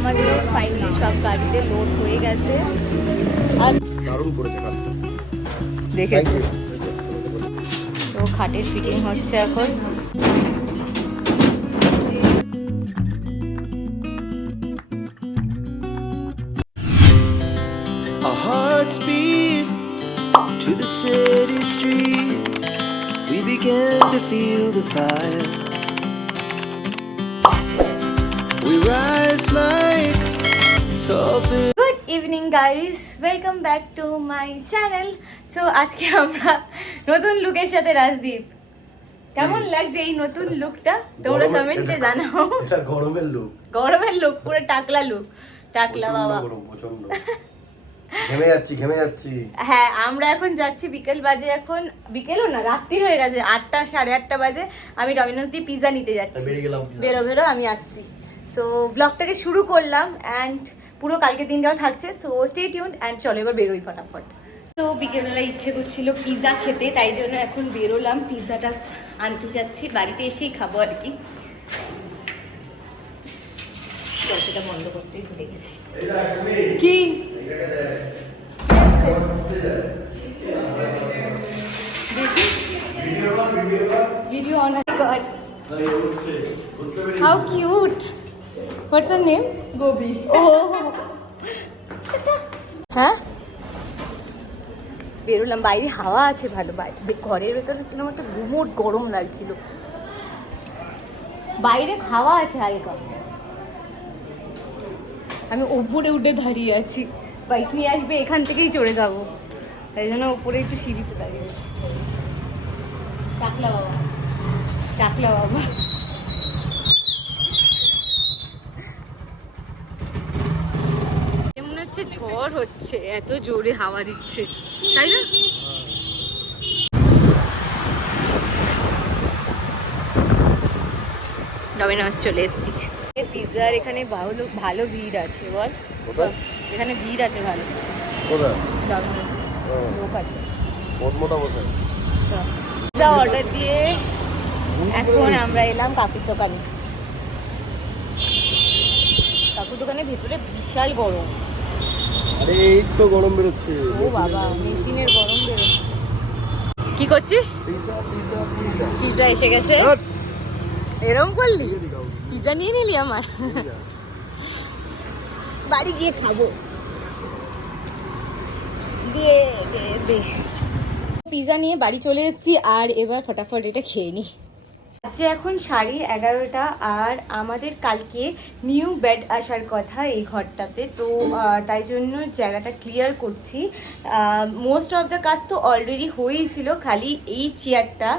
আমাদেরও ফাইনালি সব গাড়িতে লোড হয়ে গেছে। আর দেখেছি তো খাটের ফিটিং হচ্ছে এখন। Our hearts beat to the city streets. We began to feel the fire. We rise like tall buildings. Good evening guys, welcome back to my channel. So আজকে আমরা নতুন লুকের সাথে রাজদীপ, কেমন লাগছে এই নতুন লুকটা তোমরা কমেন্টে জানাও। এটা গরমের লুক, গরমের লুক, পুরো টাকলা লুক, টাকলা বাবা। প্রচন্ড ঘেমে যাচ্ছি। হ্যাঁ, আমরা এখন যাচ্ছি, বিকেল বাজে, এখন বিকেলও না রাত্রির হয়ে গেছে, 8টা 8:30 বাজে। আমি ডমিনোস দিয়ে পিৎজা নিতে যাচ্ছি, বেরো আমি আসছি। সো ব্লগটাকে শুরু করলাম অ্যান্ড পুরো কালকে দিনটাও থাকছে, তো স্টে টিউনড অ্যান্ড চলো এবার বেরোই ফটাফট। তো বিকেলবেলা ইচ্ছে করছিল পিৎজা খেতে, তাই জন্য এখন বেরোলাম, পিৎজাটা আনতে যাচ্ছি, বাড়িতে এসেই খাবো আর কি। দরজাটা বন্ধ করতেই ভুলে গেছি। কি video on god, how cute. What's your name? গোবি। ও হ্যাঁ, বেরোলাম, বাইরে হাওয়া আছে ভালো, বাইরে ঘরের ভেতরে কিরকম একটা গুমোট গরম লাগছিল, বাইরে হাওয়া আছে হালকা। আমি উপরে উঠে দাঁড়িয়ে আছি, বাইক নিয়ে আসবে এখান থেকেই চড়ে যাবো, তাই জন্য উপরে একটু সিঁড়িতে দাঁড়িয়ে আছি। টাকলা বাবা, টাকলা বাবা। মনে হচ্ছে ঝড় হচ্ছে, এত জোরে হাওয়া দিচ্ছে, তাই না? ডমিনোস চলে এসেছি। পিৎজার এখানে ভালো ভিড় আছে, বল এখানে ভিড় আছে ভালো। ডমিনোস লোক আছে, পিৎজা অর্ডার দিয়ে এখন আমরা এলাম কাকুর দোকানে। কাকুর দোকানের ভেতরে বিশাল গরম। আরে এই তো গরম বেরোচ্ছে, ও বাবা, মেশিনের গরম বেরোচ্ছে। কি করছিস? পিৎজা এসে গেছে, এরকম করলি? পিৎজা নিয়ে নিলি আমার, বাড়ি গিয়ে খাবো। দিয়ে দে পিৎজা নিয়ে বাড়ি চলে এসেছি, আর এবার ফটাফট এটা খেয়ে নিই। আজকে এখন 11:30 আর আমাদের কালকে নিউ বেড আসার কথা এই ঘরটাতে, তো তাই জন্য জায়গাটা ক্লিয়ার করছি। মোস্ট অফ দ্য কাজ তো অলরেডি হয়েই ছিল, খালি এই চেয়ারটা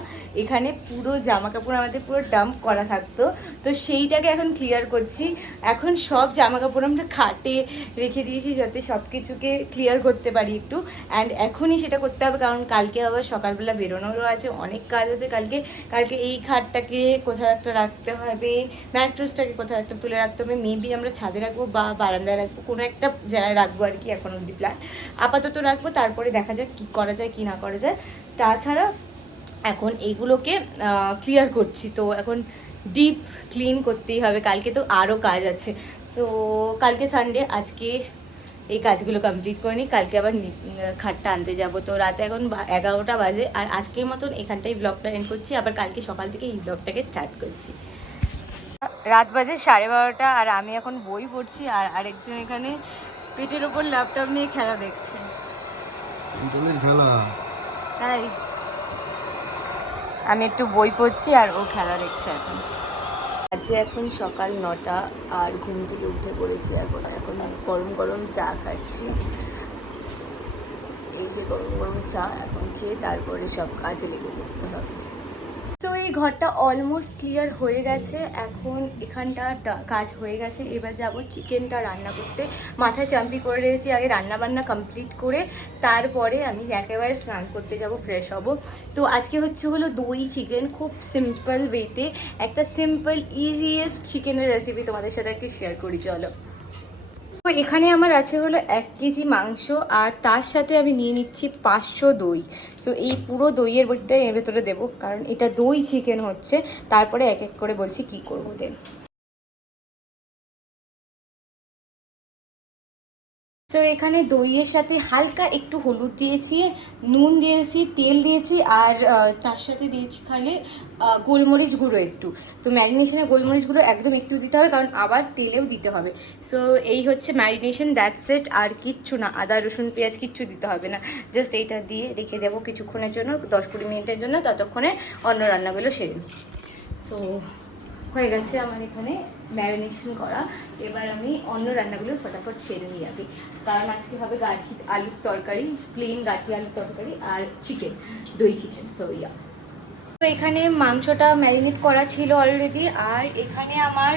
এখানে পুরো জামা কাপড় আমাদের পুরো ডাম্প করা থাকতো, তো সেইটাকে এখন ক্লিয়ার করছি। এখন সব জামা কাপড় আমরা খাটে রেখে দিয়েছি যাতে সব কিছুকে ক্লিয়ার করতে পারি একটু, অ্যান্ড এখনই সেটা করতে হবে, কারণ কালকে আবার সকালবেলা বেরোনোরও আছে, অনেক কাজ আছে কালকে। এই খাটটাকে কোথাও একটা রাখতে হবে, ম্যাট্রেসটাকে কোথাও একটা তুলে রাখতে হবে, মেবি আমরা ছাদে রাখবো বা বারান্দায় রাখবো, কোনো একটা জায়গায় রাখবো আর কি, এখন অবধি প্ল্যান। আপাতত রাখবো, তারপরে দেখা যাক কী করা যায় কি না করা যায়। তাছাড়া এখন এইগুলোকে ক্লিয়ার করছি, তো এখন ডিপ ক্লিন করতেই হবে, কালকে তো আরও কাজ আছে। সো কালকে সানডে, আজকে এই কাজগুলো কমপ্লিট করে নিই, কালকে আবার খাটটা আনতে যাব। তো রাতে এখন 11টা বাজে, আর আজকের মতন এখানটাই ব্লগটা এন্ড করছি, আবার কালকে সকাল থেকে এই ব্লগটাকে স্টার্ট করছি। রাত বাজে 12:30 আর আমি এখন বই পড়ছি, আর আরেকজন এখানে পেটের ওপর ল্যাপটপ নিয়ে খেলা দেখছে। তাই আমি একটু বই পড়ছি আর ও খেলা দেখছে। এখন সকাল 9টা আর ঘুম থেকে উঠে পড়েছি, এখন গরম গরম চা খাচ্ছি। এই যে গরম গরম চা এখন খেয়ে তারপরে সব কাজে লেগে পড়তে হবে। তো এই ঘরটা অলমোস্ট ক্লিয়ার হয়ে গেছে, এখন এখানটা কাজ হয়ে গেছে। এবার যাব চিকেনটা রান্না করতে, মাথায় চাম্পি করে রয়েছি, আগে রান্না বান্না কমপ্লিট করে তারপরে আমি একেবারে স্নান করতে যাব, ফ্রেশ হব। তো আজকে হলো দই চিকেন, খুব সিম্পল ওয়েতে একটা সিম্পল ইজিয়েস্ট চিকেনের রেসিপি তোমাদের সাথে একটু শেয়ার করি, চলো। তো এখানে আমার আছে 1 কেজি মাংস, আর তার সাথে আমি নিয়ে নিচ্ছি 500 দই। সো এই পুরো দইয়ের বইটাই এর ভেতরে দেবো, কারণ এটা দই চিকেন হচ্ছে। তারপরে এক এক করে বলছি কি করবো দেন। তো এখানে দইয়ের সাথে হালকা একটু হলুদ দিয়েছি, নুন দিয়েছি, তেল দিয়েছি, আর তার সাথে দিয়েছি খালি গোলমরিচ গুঁড়ো একটু। তো ম্যারিনেশনে গোলমরিচ গুঁড়ো একদম একটু দিতে হবে, কারণ আবার তেলেও দিতে হবে। সো এই হচ্ছে ম্যারিনেশন, দ্যাটস ইট। আর কিচ্ছু না, আদা রসুন পেঁয়াজ কিচ্ছু দিতে হবে না, জাস্ট এইটা দিয়ে রেখে দেবো কিছুক্ষণের জন্য, 10-20 মিনিটের জন্য, ততক্ষণে অন্য রান্নাগুলো সেরে নিই। সো হয়ে গেছে আমার এখানে ম্যারিনেশন করা। এবার আমি অন্য রান্নাগুলো ফটাফট সেরে নিয়ে যাবি, কারণ আজকে হবে গাঠি আলুর তরকারি, প্লেন গাঠি আলুর তরকারি আর চিকেন, দই চিকেন। সো ইয়া, তো এখানে মাংসটা ম্যারিনেট করা ছিল অলরেডি, আর এখানে আমার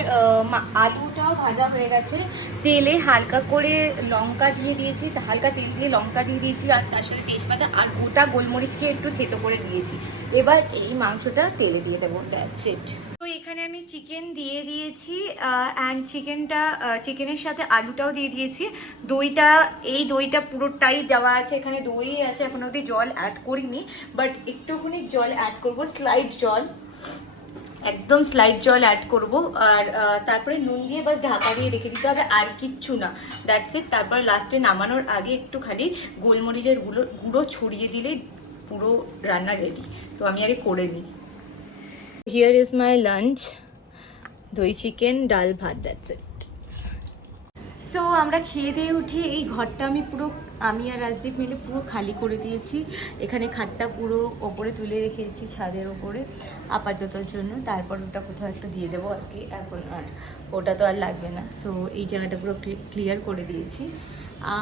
আলুটাও ভাজা হয়ে গেছে। তেলে হালকা করে লঙ্কা দিয়ে দিয়েছি, হালকা তেল দিয়ে লঙ্কা দিয়ে দিয়েছি, আর তার সাথে তেজপাতা আর গোটা গোলমরিচকে একটু থেতো করে দিয়েছি। এবার এই মাংসটা তেলে দিয়ে দেবো, দ্যাটস ইট। তো এখানে আমি চিকেন দিয়ে দিয়েছি, অ্যান্ড চিকেনের সাথে আলুটাও দিয়ে দিয়েছি। দইটা পুরোটাই দেওয়া আছে, এখানে দই আছে, এখন অবধি জল অ্যাড করিনি, বাট একটুখানি জল অ্যাড করব, স্লাইড জল, একদম স্লাইড জল অ্যাড করব। আর তারপরে নুন দিয়ে বাস ঢাকা দিয়ে রেখে দিতে হবে, আর কিচ্ছু না, দ্যাটস ইট। তারপর লাস্টে নামানোর আগে একটু খালি গোলমরিচের গুঁড়ো ছড়িয়ে দিলে পুরো রান্না রেডি। তো আমি আগে করে নিই। হিয়ার ইজ মাই লাঞ্চ, দই চিকেন, ডাল ভাত, দ্যাটস ইট। সো আমরা খেয়ে দিয়ে উঠে এই ঘরটা আমি আর রাজদীপ মিলে পুরো খালি করে দিয়েছি। এখানে খাটটা পুরো ওপরে তুলে রেখেছি ছাদের ওপরে আপাততর জন্য, তারপর ওটা কোথাও একটা দিয়ে দেবো আর কি, এখন আর ওটা তো আর লাগবে না। সো এই জায়গাটা পুরো ক্লিয়ার করে দিয়েছি।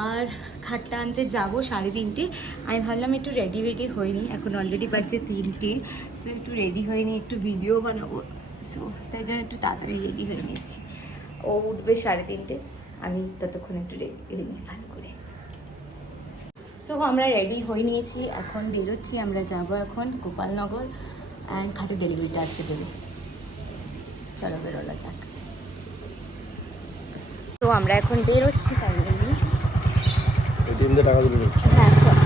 আর খাটটা আনতে যাবো 3:30। আমি ভাবলাম একটু রেডি হয়নি, এখন অলরেডি বাজছে 3টে। সো একটু রেডি হয়নি, একটু ভিডিও বানাবো, সো তাই জন্য একটু তাড়াতাড়ি রেডি হয়ে নিয়েছি। ও উঠবে 3:30, আমি ততক্ষণ একটু রেডি নিই ভালো করে। সো আমরা রেডি হয়ে নিয়েছি, এখন বেরোচ্ছি। আমরা যাব এখন গোপালনগর, অ্যান্ড খাটের ডেলিভারিটা আজকে দেবো। চলো বেরোলা যাক। তো আমরা এখন বেরোচ্ছি ফাইনালি। এটিএম দিয়ে টাকা তুলে হ্যাঁ চল।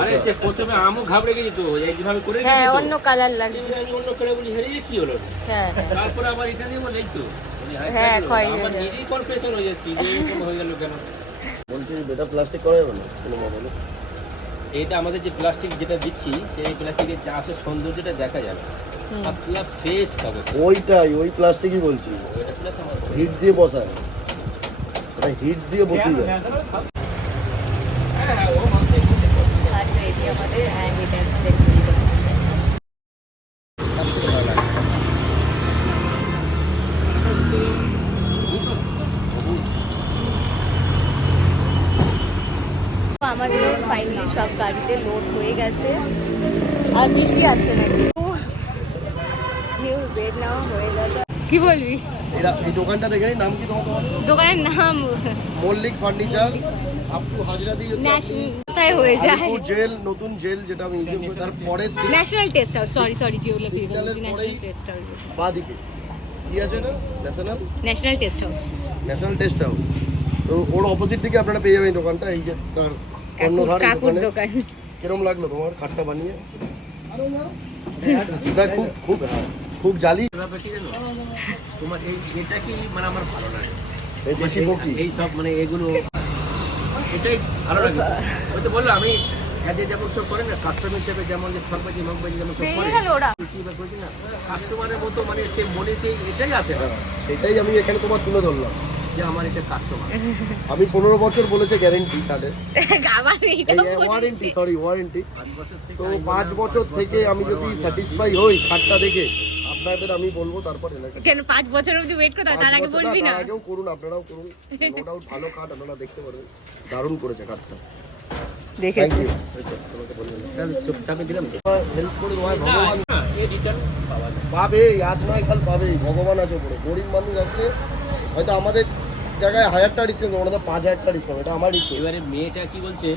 আরে সে প্রথমে আমও ঘাবড়ে গেছি তো, এইভাবে করে হ্যাঁ অন্য কালার লাগছে। আমি অন্য করে বলি হেরে কি হলো, হ্যাঁ তারপর আবার এটা দিয়ে বলেই তো হ্যাঁ ক্ষয় হয়ে আমার যাবে। নিজেই কনফিউশন হয়ে যাচ্ছি যে এরকম হয়ে গেল কেন। বলছি বেটা প্লাস্টিক করা যাবে না কোনো মডেলে? এইটা আমাদের যে প্লাস্টিক যেটা দিচ্ছি সেই প্লাস্টিকের যা আসে সৌন্দর্যটা দেখা যাবে, আর পুরো ফ্রেশ কাগজ। ওই প্লাস্টিকই বলছি, ওইটা প্লাস আমার হিট দিয়ে বসায়, ওটা হিট দিয়ে বসিয়ে দেয়। হ্যাঁ হ্যাঁ ও মানতে আর রেডি আমাদের, অ্যান্ড এটা এখন ডেলিভারি করতে আমাদের ফাইনালি সব গাড়িতে লোড হয়ে গেছে, আর বৃষ্টি আসছে না। নিউ বেড নেওয়া হয়ে গেছে। কি বলবি? এই দোকানটা দেখে নাম কি তোমার? দোকানের নাম মল্লিক ফার্নিচার, আপ টু হাজরাদি কোথায় হয়ে যায়, জেল, নতুন জেল যেটা আমি ইউজ করি, তারপরে national test house, sorry geography national test house, বাদিকে কি আছে না national test house, national test house. তো ওর অপোজিট দিকে আপনারা পেয়ে যাবেন এই দোকানটা। এই যে তার অন্য ধার কাকুর দোকান। কিরম লাগলো তোমার খাটটা বানিয়ে? এটা খুব জালি। ব্যাপার কি জানো, তোমার এই এটা কি মানে আমার ভালো লাগে, এই দেশি বকি এই সব মানে এগুলো এটাই ভালো লাগে। ওই তো বললো আমি কাজে যেমন সব করে না, কাস্টমার হিসেবে যেমন যে ফরবাজি মগবাজি যেমন সব করে রুচি বা করছি না, কাস্টমারের মতো মানে সে মনে যে এটাই আছে না, সেটাই আমি এখানে তোমার তুলে ধরলাম যে আমার এটা কাস্টমার। আমি 15 বছর বলেছে গ্যারেন্টি তাদের, আবার এইটা ওয়ারেন্টি 5 বছর থেকে তো 5 বছর থেকে আমি যদি স্যাটিসফাই হই খাটটা দেখে, আপনাদের আমি বলবো তারপর এলাকা কেন 5 বছর অবধি ওয়েট করতে তার আগে বলবি না? তার আগেও করুন, আপনারাও করুন, নো ডাউট ভালো খাট আপনারা দেখতে পারেন, দারুণ করেছে খাটটা। Thank you. তোমাকে বললাম তাহলে চুপচাপে দিলাম তো। হেল্প করে দেওয়া ভগবান এই রিটার্ন পাওয়া যায় পাবে, আজ নয় কাল পাবে, ভগবান আছে উপরে। গরিব মানুষ আসলে হয়তো আমাদের জায়গায় 1000 টাকা ডিসকাউন্ট, ওনাদের 5000 টাকা ডিসকাউন্ট, এটা আমার রিকোয়েস্ট। এবারে মেয়েটা কি বলছে,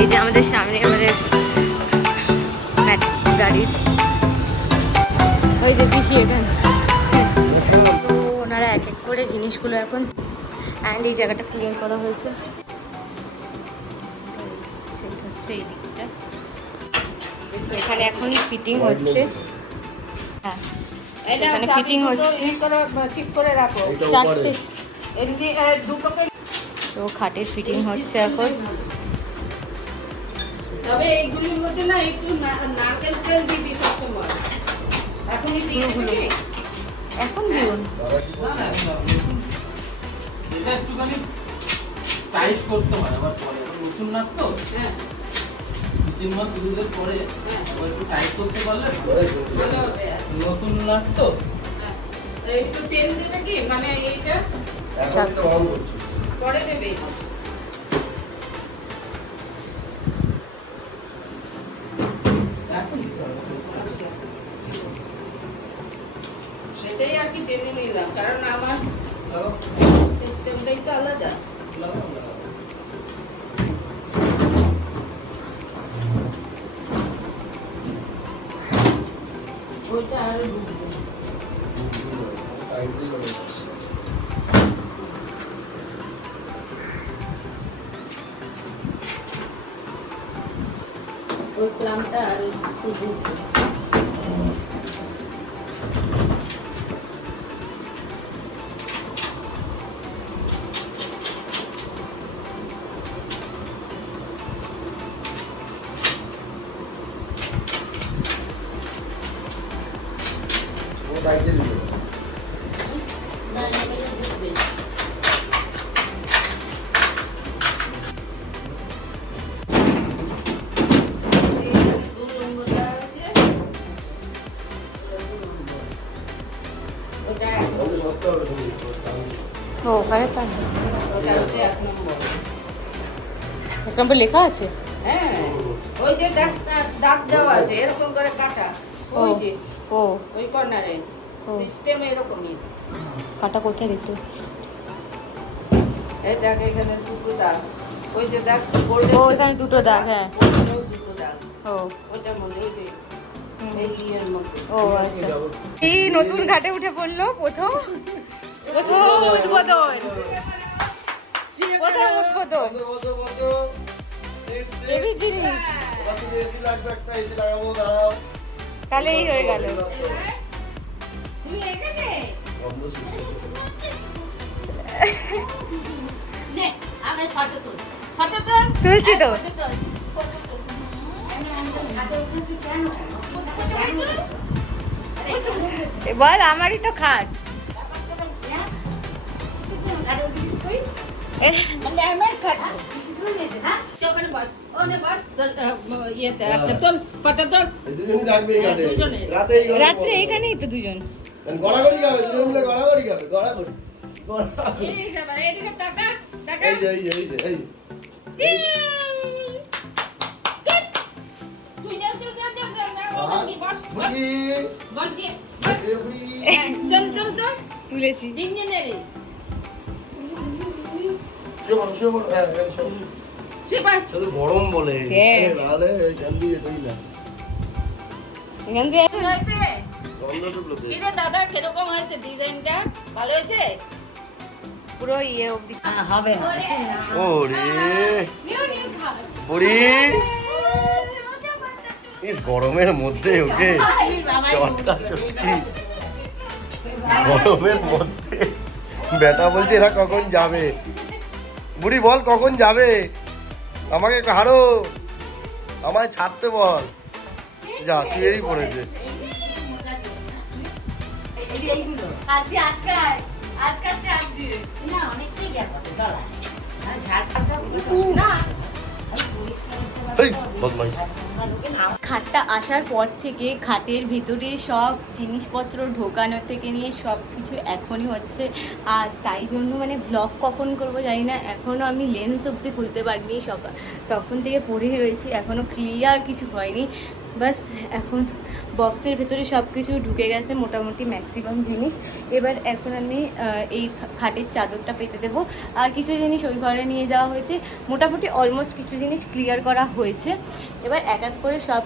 এই যে আমাদের সামনে আমাদের গাড়ির ওই যে পিছিয়ে এখানে, তো ওনারা এক এক করে করে জিনিসগুলো এখন, অ্যান্ড এই জায়গাটা ক্লিয়ার করা হয়েছে। সেটা হচ্ছে এই দিকটা, এখানে এখন ফিটিং হচ্ছে। হ্যাঁ, এখানে ফিটিং হচ্ছে। ঠিক করে রাখো। চারটে এদিকে দুটোকে। তো খাটের ফিটিং হচ্ছে এখন। তবে এইগুলির মধ্যে না একটু নারকেল তেল দিবি সবসময়। এখনই দিয়ে দিবি। এখন দিন এটা একটুখানি টাইট করতে হয় আবার পরে, নতুন নাট তো হ্যাঁ 2-3 মাস ইউজের পরে হ্যাঁ ওই একটু টাইট করতে পারলে ভালো হবে। নতুন নাট তো। হ্যাঁ একটু তেল দেবে কি, মানে এইটা এখন তো অন করছি। পরে দেবে। এখন দিতে হবে। সেটাই আর কি জেনে নিলাম, কারণ আমার লাগাও, সিস্টেমটাই তো আলাদা। লাগাও, লাগাও। ওইটা আর টাইম দিয়ে চলে যাচ্ছে। ওই ক্লামটা আর একটু বুঝবে। ও টাইম দিয়ে দিল। আমাদের সস্তা হবে শুনি। ও ওখানে তাই এক নম্বর লেখা আছে। হ্যাঁ ওই যে দাগ দেওয়া আছে এরকম করে কাটা, ওই যে ও ওই কর্নারে ও। সিস্টেম এরকমই। কাটা কোথায় দেখতে পাচ্ছি? এই দেখ এখানে দুটো দাগ, ওই যে দাগ ও এখানে দুটো দাগ, হ্যাঁ। ওইখানেও দুটো দাগ, ও ওইটার মধ্যে ওই যে এই ইয়ের মধ্যে। ও আচ্ছা। এই নতুন ঘাটে উঠে পড়লো প্রথম উদ্বোধন। প্রথম উদ্বোধন বসো বসো বসো। হেভি জিনিস, এবার শুধু এসি লাগবে, একটা এসি লাগাবো, দাঁড়াও। তাহলে এই হয়ে গেল। তুমি এখানে গন্ধ শুনতে। নে আগে ফটো তুল, ফটো তুল। তুলছি তো। বল আমারই তো খাট। মানে আমার খাট চোখের বাস ওনে বাস ইয়েতে একটা তুল, ফটো তুল। এই দুজনই থাকবে এই ঘাটে। দুজনে। রাতে এই ঘাটে রাত্রে পড়বে। এখানেই তো দুজন। গড়াগড়ি খাবে, দুজন মিলে গড়াগড়ি খাবে, গড়াগড়ি। গড়াগড়ি। এই সবাই এদিকে তাকা তাকা। এই যে, এই যে, এই যে, এই যে। তুই যা তুই যা যা বস বস বুড়ি, বস গিয়ে বস। এ বুড়ি। তুল তুল তুল তুলেছি। তিনজনেরই শুয়ে পড়ো, শুয়ে পড়ো। হ্যাঁ, এখানে শোও। সেবার শুধু গরম বলে হ্যাঁ। নাহলে এখান দিয়ে যেতেই না। এখান দিয়ে হয়েছে গন্ধ শুকলো তো। কি রে দাদা, কিরকম হয়েছে ডিজাইনটা? ভালো হয়েছে? পুরো ইয়ে অবধি ওরে বুড়ি, ইস গরমের মধ্যে ওকে চটকা চটকি, গরমের মধ্যে বেটা বলছে এরা কখন যাবে। বুড়ি বল কখন যাবে, আমাকে একটু হারো, আমায় ছাড়তে বল। যা শুয়েই পড়েছে। এই, বদমাইশ। খাটটা আসার পর থেকে খাটের ভিতরে সব জিনিসপত্র ঢোকানো থেকে নিয়ে সব কিছু এখনই হচ্ছে। আর তাই জন্য মানে ব্লগ কখন করব জানি না, এখনও আমি লেন্স অবধি খুলতে পারিনি, তখন থেকে পড়েই রয়েছি, এখনও ক্লিয়ার কিছু হয়নি। বাস এখন বক্সের ভেতরে সব কিছু ঢুকে গেছে, মোটামুটি ম্যাক্সিমাম জিনিস। এবার এখন আমি এই খাটের চাদরটা পেতে দেবো, আর কিছু জিনিস ওই ঘরে নিয়ে যাওয়া হয়েছে, মোটামুটি অলমোস্ট কিছু জিনিস ক্লিয়ার করা হয়েছে। এবার এক এক করে সব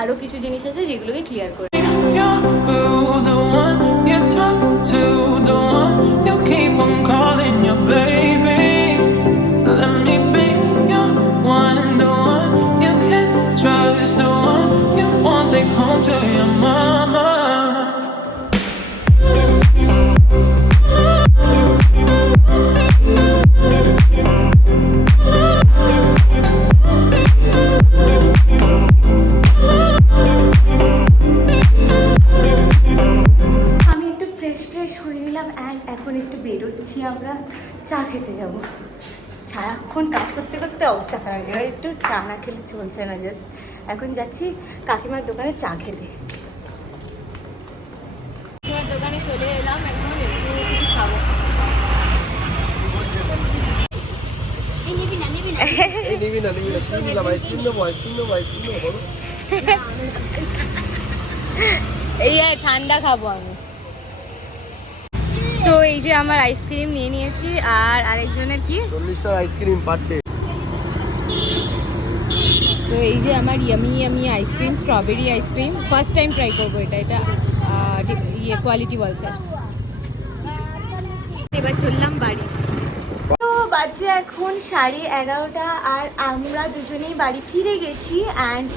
আরও কিছু জিনিস আছে যেগুলোকে ক্লিয়ার করে You're the one you talk to, the one you keep আমরা চা খেতে যাব। সারাক্ষণ কাজ করতে করতে অবস্থা খারাপ, এবার একটু চা না খেলে চলছে না। জাস্ট এখন যাচ্ছি কাকিমার দোকানে চা খেতে। কাকিমার দোকানে চলে এলাম, এখন একটু কিছু খাবো। এই নিবি না কি নিলাম? আইসক্রিম নেবো বলো। এই ঠান্ডা খাবো আমি। তো এই যে আমার আইসক্রিম নিয়ে নিয়েছি, আর আরেকজনের কি 40 টাকা আইসক্রিম পার ডে। তো এই যে আমার yummy ice cream, strawberry ice cream, first time try করবো এটা ইয়ে কোয়ালিটি বলছে। এবার চললাম বাড়ি। তো বাজে এখন 11:30 আর আমরা দুজনেই বাড়ি ফিরে গেছি। অ্যান্ড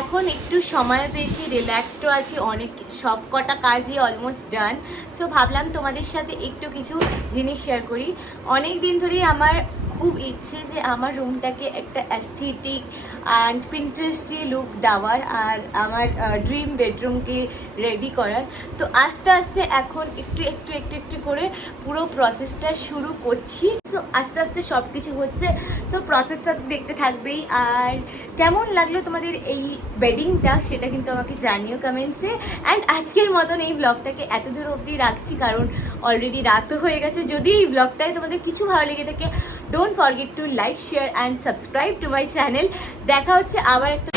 এখন একটু সময় পেয়েছি, রিল্যাক্সডও আছি, অনেক সব কটা কাজই অলমোস্ট ডান। সো ভাবলাম তোমাদের সাথে একটু কিছু জিনিস শেয়ার করি। অনেক দিন ধরেই আমার খুব ইচ্ছে যে আমার রুমটাকে একটা অ্যাস্থেটিক অ্যান্ড পিন্টারেস্টি লুক দেওয়ার, আর আমার ড্রিম বেডরুমকে রেডি করার। তো আস্তে আস্তে এখন একটু করে পুরো প্রসেসটা শুরু করছি। সো আস্তে আস্তে সব কিছু হচ্ছে। সো প্রসেসটা দেখতে থাকবেই। আর কেমন লাগলো তোমাদের এই বেডিংটা সেটা কিন্তু আমাকে জানিও কমেন্টসে। অ্যান্ড আজকের মতন এই ব্লগটাকে এত দূর অবধি রাখছি, কারণ অলরেডি রাতও হয়ে গেছে। যদি এই ব্লগটায় তোমাদের কিছু ভালো লেগে থাকে, don't forget to like, share and subscribe to my channel. দেখা হচ্ছে আবার একটা